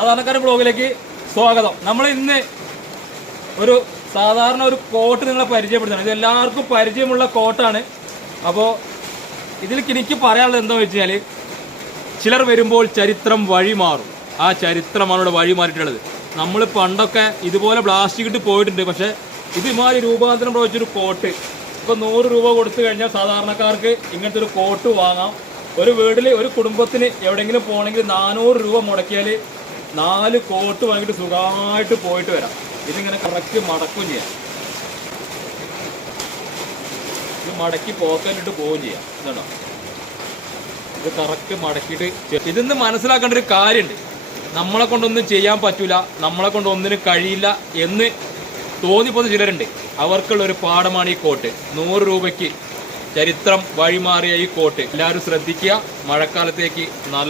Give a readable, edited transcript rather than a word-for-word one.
സാധാരണക്കാരൻ ബ്ലോഗിലേക്ക് സ്വാഗതം. നമ്മൾ ഇന്ന് ഒരു സാധാരണ ഒരു കോട്ട് നിങ്ങളെ പരിചയപ്പെടുത്തണം. ഇത് എല്ലാവർക്കും പരിചയമുള്ള കോട്ടാണ്. അപ്പോൾ ഇതിൽ എനിക്ക് പറയാനുള്ളത് എന്താണെന്ന് വെച്ച് കഴിഞ്ഞാൽ, ചിലർ വരുമ്പോൾ ചരിത്രം വഴി മാറും. ആ ചരിത്രമാണ് ഇവിടെ വഴി മാറിയിട്ടുള്ളത്. നമ്മൾ പണ്ടൊക്കെ ഇതുപോലെ പ്ലാസ്റ്റിക് ഇട്ട് പോയിട്ടുണ്ട്. പക്ഷേ ഇതുമാതിരി രൂപാന്തരം പ്രവചിച്ചൊരു കോട്ട് ഇപ്പോൾ 100 രൂപ കൊടുത്തു കഴിഞ്ഞാൽ സാധാരണക്കാർക്ക് ഇങ്ങനത്തെ ഒരു കോട്ട് വാങ്ങാം. ഒരു വീട്ടിൽ ഒരു കുടുംബത്തിന് എവിടെയെങ്കിലും പോകണമെങ്കിൽ 400 രൂപ മുടക്കിയാൽ 4 കോട്ട് വാങ്ങിയിട്ട് സുഖമായിട്ട് പോയിട്ട് വരാം. ഇതിങ്ങനെ കറക്റ്റ് മടക്കുകയും ചെയ്യാം. ഇത് മടക്കി പോക്കലിട്ട് പോവുകയും ചെയ്യാം. ഇതാണോ, ഇത് കറക്റ്റ് മടക്കിയിട്ട്. ഇതിന്ന് മനസ്സിലാക്കേണ്ട ഒരു കാര്യമുണ്ട്. നമ്മളെ കൊണ്ടൊന്നും ചെയ്യാൻ പറ്റൂല, നമ്മളെ കൊണ്ട് ഒന്നിനും കഴിയില്ല എന്ന് തോന്നിപ്പോകുന്ന ചിലരുണ്ട്. അവർക്കുള്ളൊരു പാഠമാണ് ഈ കോട്ട്. 100 രൂപയ്ക്ക് ചരിത്രം വഴിമാറിയ ഈ കോട്ട് എല്ലാവരും ശ്രദ്ധിക്കുക. മഴക്കാലത്തേക്ക് നല്ല